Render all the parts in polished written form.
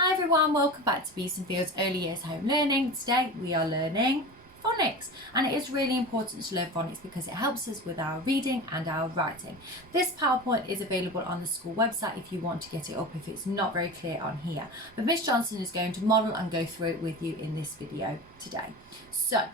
Hi everyone, welcome back to Bees and Fields Early Years Home Learning. Today we are learning phonics, and it is really important to learn phonics because it helps us with our reading and our writing. This PowerPoint is available on the school website if you want to get it up if it's not very clear on here. But Miss Johnson is going to model and go through it with you in this video today. So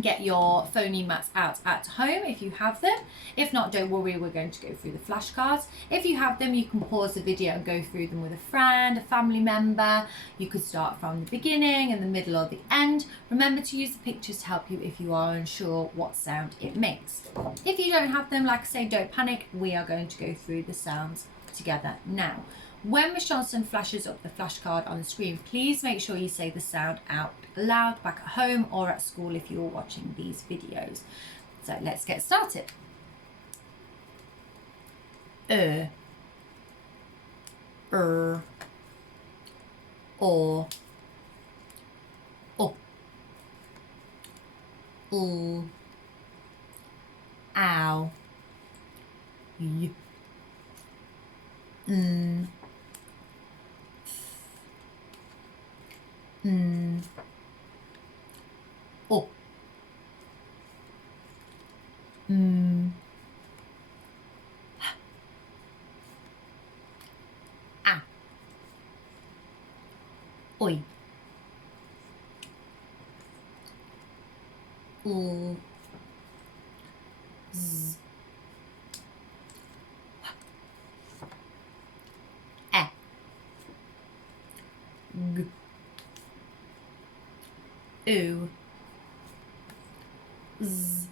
get your phoneme mats out at home if you have them. If not, don't worry, we're going to go through the flashcards. If you have them, you can pause the video and go through them with a friend, a family member. You could start from the beginning and the middle or the end. Remember to use the pictures to help you if you are unsure what sound it makes. If you don't have them, like I say, don't panic. We are going to go through the sounds together now. When Miss Johnson flashes up the flashcard on the screen, please make sure you say the sound out loud back at home or at school if you're watching these videos. So let's get started. Or, ow, y, o, a, oi, u, z, e, g, u, z,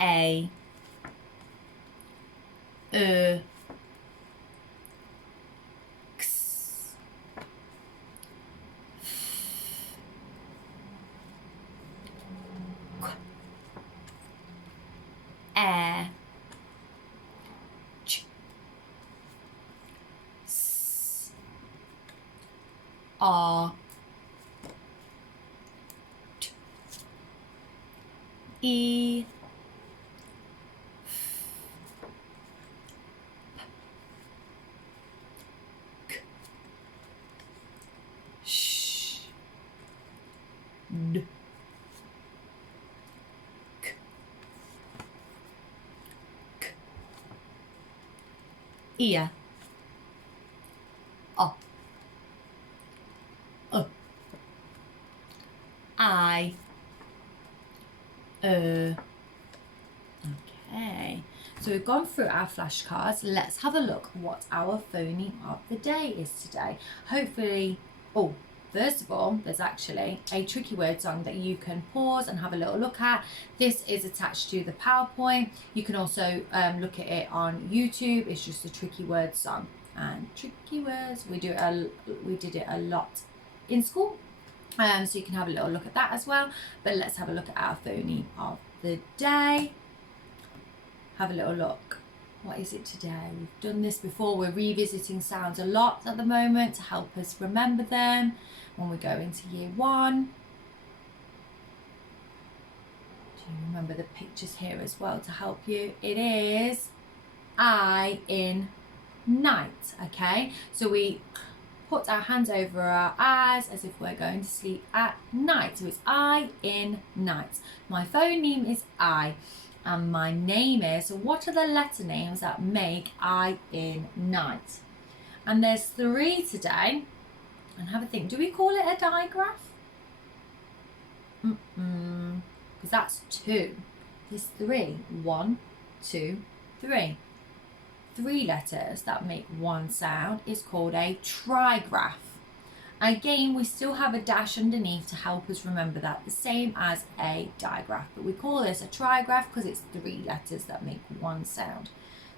a, x, k, ch, s, t, e, sh, d, k, k, ear, o, I, okay, so we've gone through our flashcards. Let's have a look what our phoneme of the day is today. Hopefully, first of all, there's actually a tricky word song that you can pause and have a little look at. This is attached to the PowerPoint. You can also look at it on YouTube. It's just a tricky word song. And tricky words, we did it a lot in school. So you can have a little look at that as well. But let's have a look at our phoneme of the day. Have a little look. What is it today? We've done this before. We're revisiting sounds a lot at the moment to help us remember them when we go into year one. Do you remember the pictures here as well to help you? It is I in night, okay? So we put our hands over our eyes as if we're going to sleep at night. So it's I in night. My phoneme is I. And my name is, so what are the letter names that make I in night? And there's 3 today. And have a think, do we call it a digraph? Because that's 2. There's 3. 1, 2, 3. 3 letters that make one sound is called a trigraph. Again, we still have a dash underneath to help us remember that, the same as a digraph. But we call this a trigraph because it's 3 letters that make one sound.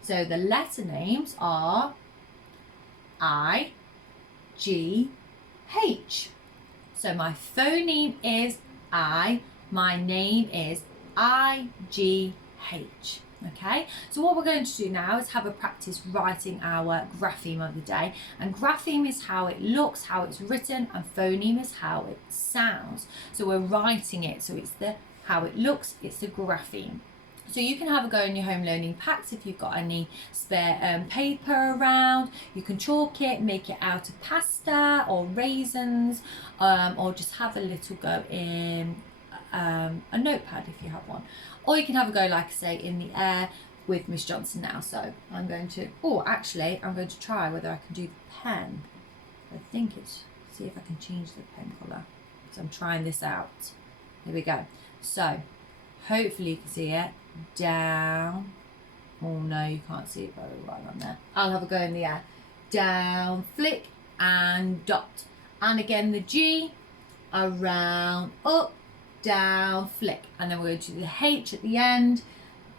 So the letter names are I, G, H. So my phoneme is I, my name is I, G, H. Okay, so what we're going to do now is have a practice writing our grapheme of the day. And grapheme is how it looks, how it's written, and phoneme is how it sounds. So we're writing it, so it's the how it looks, it's the grapheme. So you can have a go in your home learning packs if you've got any spare paper around. You can chalk it, make it out of pasta or raisins, or just have a little go in a notepad if you have one. Or you can have a go, like I say, in the air with Miss Johnson now. So I'm going to, I'm going to try whether I can do the pen. I think it's, see if I can change the pen colour. So I'm trying this out. Here we go. So hopefully you can see it. Down. Oh no, you can't see it very well on there. I'll have a go in the air. Down, flick, and dot. And again the G, around, up, down, flick. And then we're going to do the H at the end.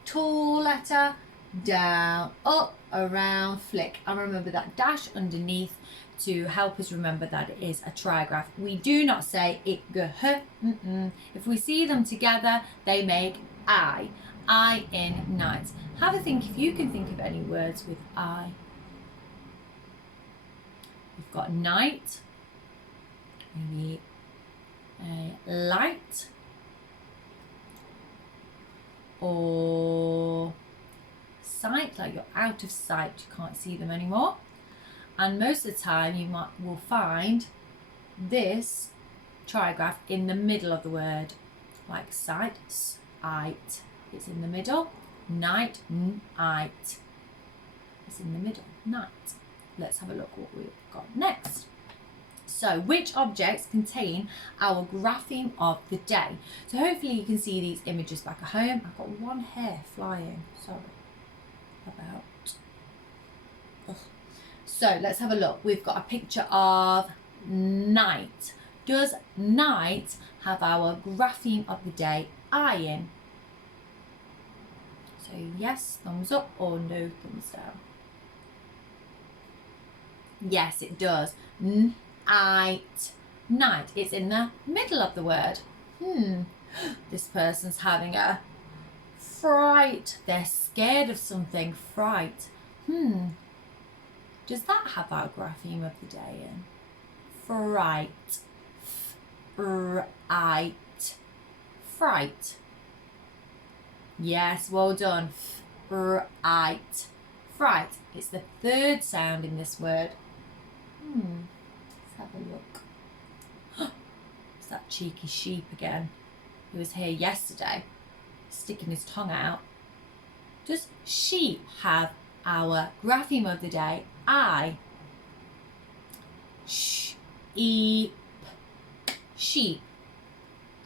Tall letter, down, up, around, flick. And remember that dash underneath to help us remember that it is a trigraph. We do not say it go h. If we see them together, they make I. I in night. Have a think if you can think of any words with I. We've got night, maybe a light, or sight, like you're out of sight, you can't see them anymore. And most of the time you will find this trigraph in the middle of the word, like sight, sight. It's in the middle. Night, night. It's in the middle. Night. Let's have a look what we've got next. So, which objects contain our grapheme of the day? So hopefully you can see these images back at home. I've got one hair flying. Sorry about. Ugh. So let's have a look. We've got a picture of night. Does night have our grapheme of the day I in? So yes, thumbs up, or no, thumbs down. Yes, it does. Night. Night. It's in the middle of the word. This person's having a fright. They're scared of something. Fright. Does that have our grapheme of the day in? Fright. Fright. Fright. Yes, well done. Fright. Fright. It's the third sound in this word. Let's have a look. It's that cheeky sheep again. He was here yesterday, sticking his tongue out. Does sheep have our grapheme of the day I? Sheep. Sheep.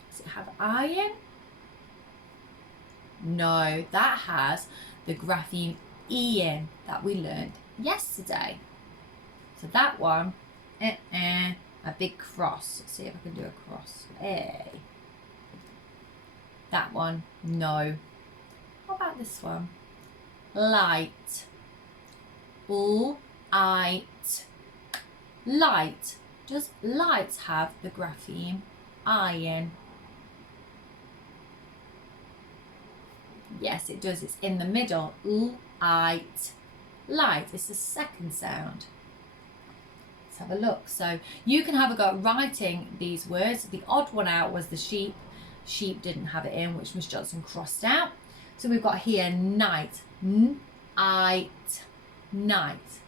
Does it have I in? No, that has the grapheme E in that we learned yesterday. So that one, a big cross. Let's see if I can do a cross. A. That one, no. What about this one? Light. Light. Light. Does light have the grapheme I in? Yes, it does. It's in the middle. Light. Light. It's the second sound. Let's have a look. So you can have a go at writing these words. The odd one out was the sheep. Sheep didn't have it in, which Miss Johnson crossed out. So we've got here night. Night. Night.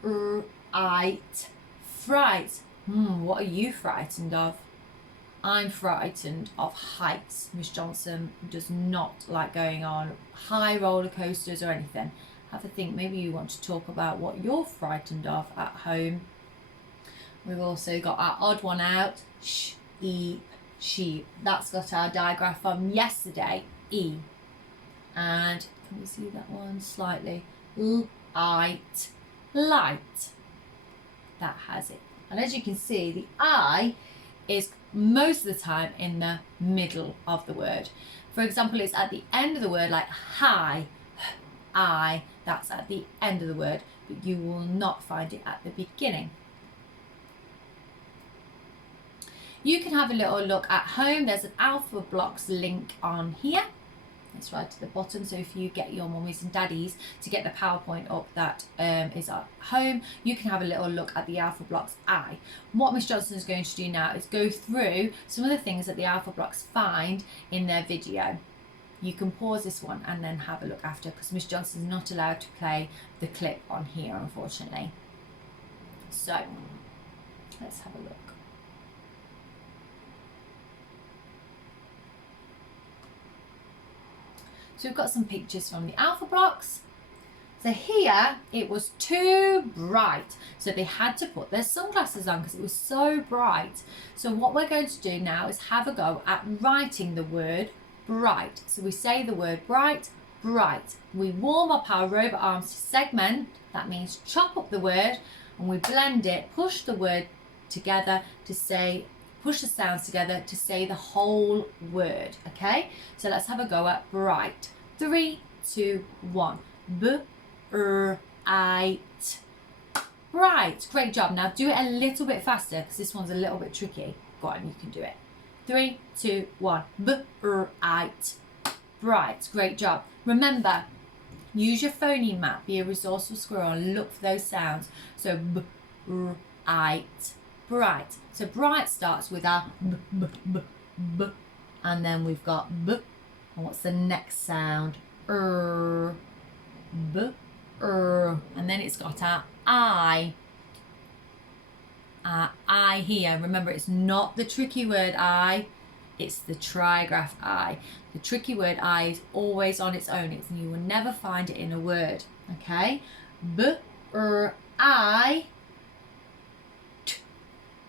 Fright. Fright. What are you frightened of? I'm frightened of heights. Miss Johnson does not like going on high roller coasters or anything. Have a think. Maybe you want to talk about what you're frightened of at home. We've also got our odd one out. Sheep. Sheep. That's got our digraph from yesterday. E. And can we see that one slightly? Light. Light. That has it. And as you can see, the I is most of the time in the middle of the word. For example, it's at the end of the word, like high, I, that's at the end of the word, but you will not find it at the beginning. You can have a little look at home. There's an Alpha Blocks link on here. It's right at the bottom, so if you get your mummies and daddies to get the PowerPoint up that is at home, you can have a little look at the Alpha Blocks I. What Miss Johnson is going to do now is go through some of the things that the Alpha Blocks find in their video. You can pause this one and then have a look after, because Miss Johnson's not allowed to play the clip on here, unfortunately. So let's have a look. So we've got some pictures from the alpha blocks. So here it was too bright, so they had to put their sunglasses on because it was so bright. So what we're going to do now is have a go at writing the word bright. So we say the word bright, bright. We warm up our robot arms to segment, that means chop up the word, and we blend it, push the word together to say, push the sounds together to say the whole word, okay? So let's have a go at bright. 3, 2, 1. B-r-I-t. Bright. Great job. Now do it a little bit faster because this one's a little bit tricky. Go on, you can do it. 3, 2, 1. B-r-I-t. Bright. Great job. Remember, use your phoneme map. Be a resourceful squirrel and look for those sounds. So b-r-I-t. Bright. So bright starts with our b, and then we've got b. And what's the next sound? B, and then it's got our I. Our I here. Remember, it's not the tricky word I, it's the trigraph I. The tricky word I is always on its own. You will never find it in a word. Okay? B, I, t.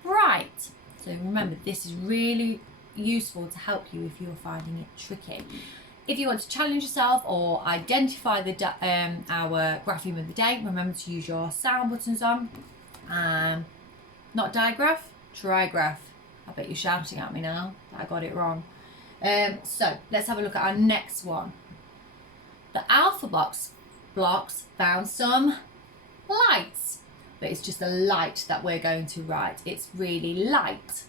Bright. So remember, this is really useful to help you if you're finding it tricky. If you want to challenge yourself or identify the our grapheme of the day, remember to use your sound buttons on. Not digraph, trigraph. I bet you're shouting at me now that I got it wrong. So let's have a look at our next one. The alpha blocks found some lights, but it's just a light that we're going to write. It's really light.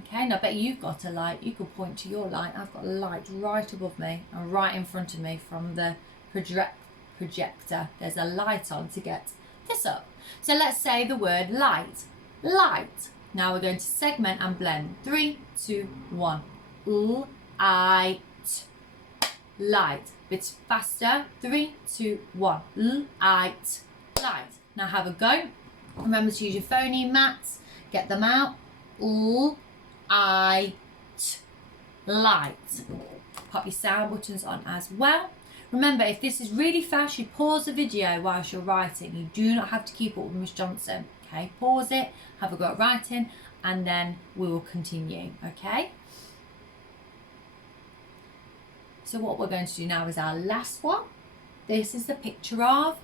Okay, and I bet you've got a light. You could point to your light. I've got a light right above me and right in front of me from the projector. There's a light on to get this up. So let's say the word light. Light. Now we're going to segment and blend. 3, 2, 1. Light. Light. Bit faster. 3, 2, 1. Light. Light. Now have a go. Remember to use your phoneme mats. Get them out. Light. Pop your sound buttons on as well. Remember, if this is really fast, you pause the video whilst you're writing. You do not have to keep up with Miss Johnson. Okay, pause it, have a go at writing, and then we will continue. Okay. So what we're going to do now is our last one. This is the picture of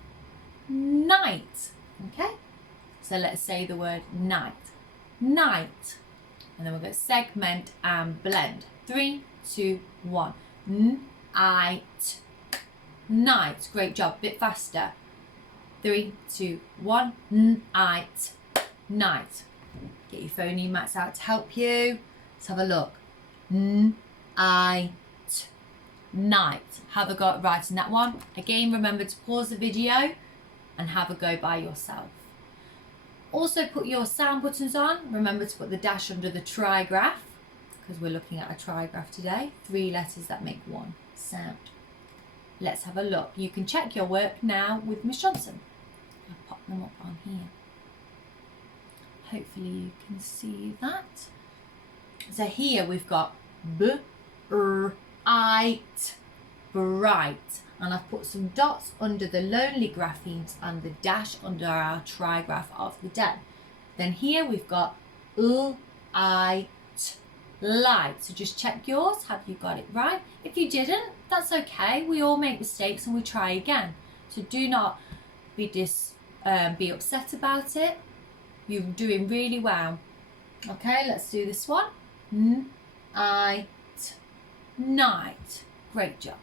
night. Okay. So let's say the word night. Night. And then we're going to segment and blend. 3, 2, 1. Night. Night. Great job. Bit faster. 3, 2, 1. Night. Night. Get your phoneme mats out to help you. Let's have a look. Night. Night. Have a go at writing that one. Again, remember to pause the video and have a go by yourself. Also put your sound buttons on. Remember to put the dash under the trigraph, because we're looking at a trigraph today. 3 letters that make one sound. Let's have a look. You can check your work now with Miss Johnson. I'll pop them up on here. Hopefully you can see that. So here we've got b-r-I-t, bright. And I've put some dots under the lonely graphemes and the dash under our trigraph of the day. Then here we've got l-I-t, light. So just check yours. Have you got it right? If you didn't, that's okay. We all make mistakes and we try again. So do not be upset about it. You're doing really well. Okay, let's do this one. N-I-t, night. Great job.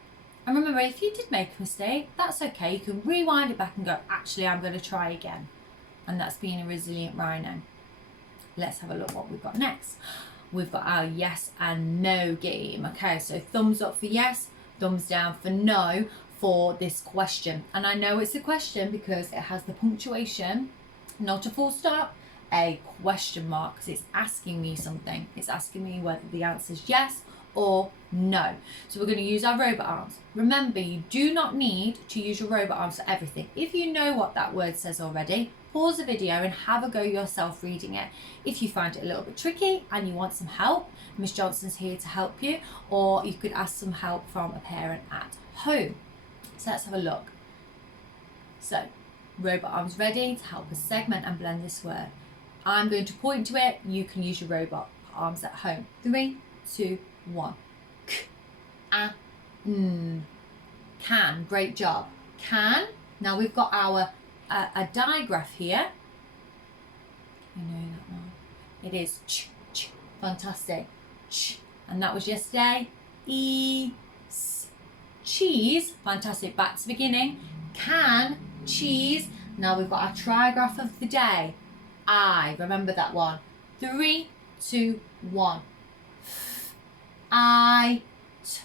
And remember, if you did make a mistake, that's okay. You can rewind it back and go, actually, I'm going to try again. And that's being a resilient rhino. Let's have a look what we've got next. We've got our yes and no game. Okay, so thumbs up for yes, thumbs down for no for this question. And I know it's a question because it has the punctuation, not a full stop, a question mark, because it's asking me something. It's asking me whether the answer is yes or no. So we're going to use our robot arms. Remember, you do not need to use your robot arms for everything. If you know what that word says already, pause the video and have a go yourself reading it. If you find it a little bit tricky and you want some help, Miss Johnson's here to help you, or you could ask some help from a parent at home. So let's have a look. So, robot arms ready to help us segment and blend this word. I'm going to point to it. You can use your robot arms at home. 3, 2, 1. K, a, n. Can. Great job. Can. Now we've got our a digraph here. You know that one. It is ch, ch. Fantastic. Ch. And that was yesterday. E, s. Cheese. Fantastic. Back to the beginning. Can. Cheese. Now we've got our trigraph of the day. I. Remember that one. 3, 2, 1. I. T.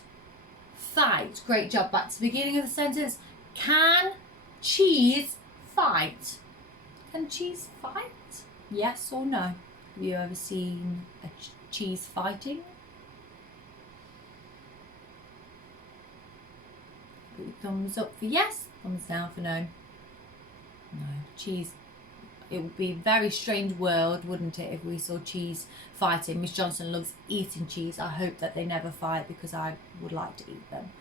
Fight. Great job. Back to the beginning of the sentence. Can cheese fight? Can cheese fight? Yes or no? Have you ever seen a cheese fighting? Put your thumbs up for yes, thumbs down for no. No, cheese. It would be a very strange world, wouldn't it, if we saw cheese fighting. Miss Johnson loves eating cheese. I hope that they never fight because I would like to eat them.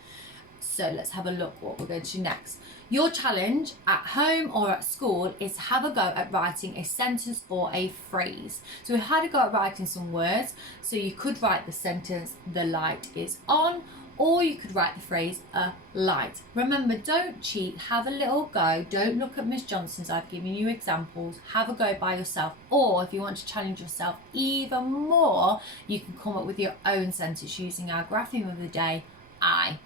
So let's have a look what we're going to do next. Your challenge at home or at school is to have a go at writing a sentence or a phrase. So we had a go at writing some words. So you could write the sentence, the light is on, or you could write the phrase, a light. Remember, don't cheat, have a little go. Don't look at Miss Johnson's, I've given you examples. Have a go by yourself. Or if you want to challenge yourself even more, you can come up with your own sentence using our grapheme of the day, I.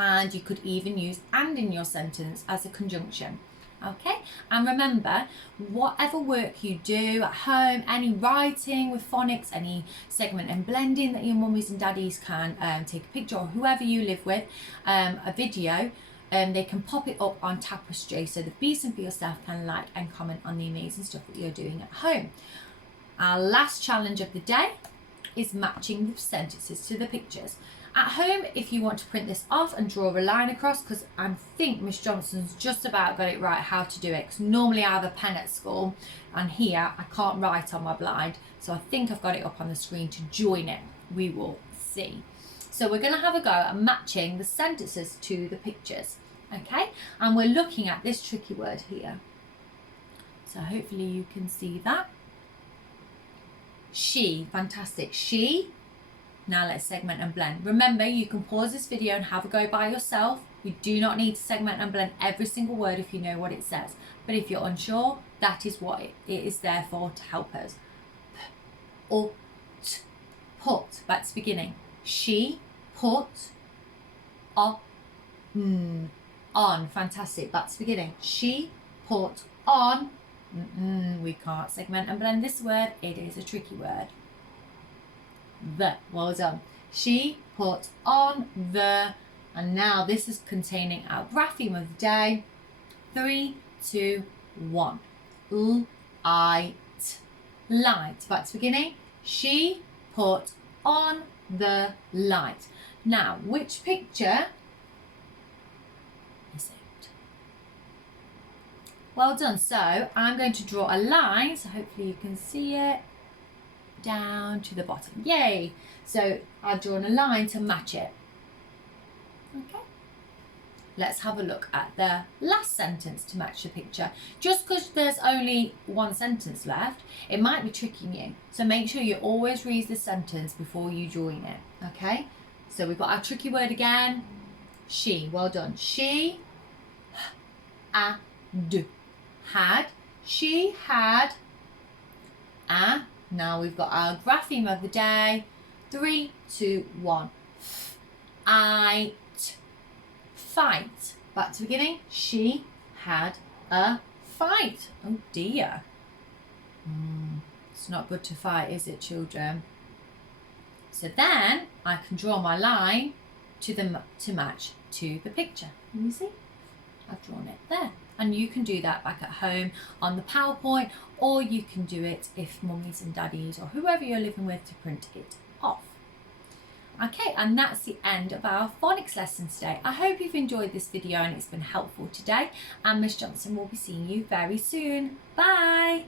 And you could even use and in your sentence as a conjunction. Okay, and remember, whatever work you do at home, any writing with phonics, any segment and blending that your mummies and daddies can take a picture, or whoever you live with, a video, they can pop it up on Tapestry so the Be Some For Yourself can like and comment on the amazing stuff that you're doing at home. Our last challenge of the day is matching the sentences to the pictures. At home, if you want to print this off and draw a line across, because I think Miss Johnson's just about got it right how to do it, because normally I have a pen at school and here I can't write on my blind, so I think I've got it up on the screen to join it. We will see. So we're going to have a go at matching the sentences to the pictures, okay? And we're looking at this tricky word here. So hopefully you can see that. She, fantastic, she. Now let's segment and blend. Remember, you can pause this video and have a go by yourself. You do not need to segment and blend every single word if you know what it says. But if you're unsure, that is what it is there for, to help us. P, or, t, put. Back to the beginning. She put on. Fantastic. Back to the beginning. She put on. We can't segment and blend this word. It is a tricky word. The. Well done. She put on the, and now this is containing our grapheme of the day. 3, 2, 1. Light. Light. Back to the beginning. She put on the light. Now, which picture is it? Well done. So I'm going to draw a line, so hopefully you can see it, down to the bottom. Yay! So I've drawn a line to match it. Okay. Let's have a look at the last sentence to match the picture. Just because there's only one sentence left, it might be tricking you. So make sure you always read the sentence before you join it. Okay. So we've got our tricky word again. She. Well done. She had. She had a. Now we've got our grapheme of the day. 3, 2, 1. Fight. Back to the beginning. She had a fight. Oh dear. It's not good to fight, is it, children? So then I can draw my line to match to the picture. Can you see? I've drawn it there. And you can do that back at home on the PowerPoint, or you can do it if mummies and daddies or whoever you're living with to print it off. Okay, and that's the end of our phonics lesson today. I hope you've enjoyed this video and it's been helpful today, and Miss Johnson will be seeing you very soon. Bye!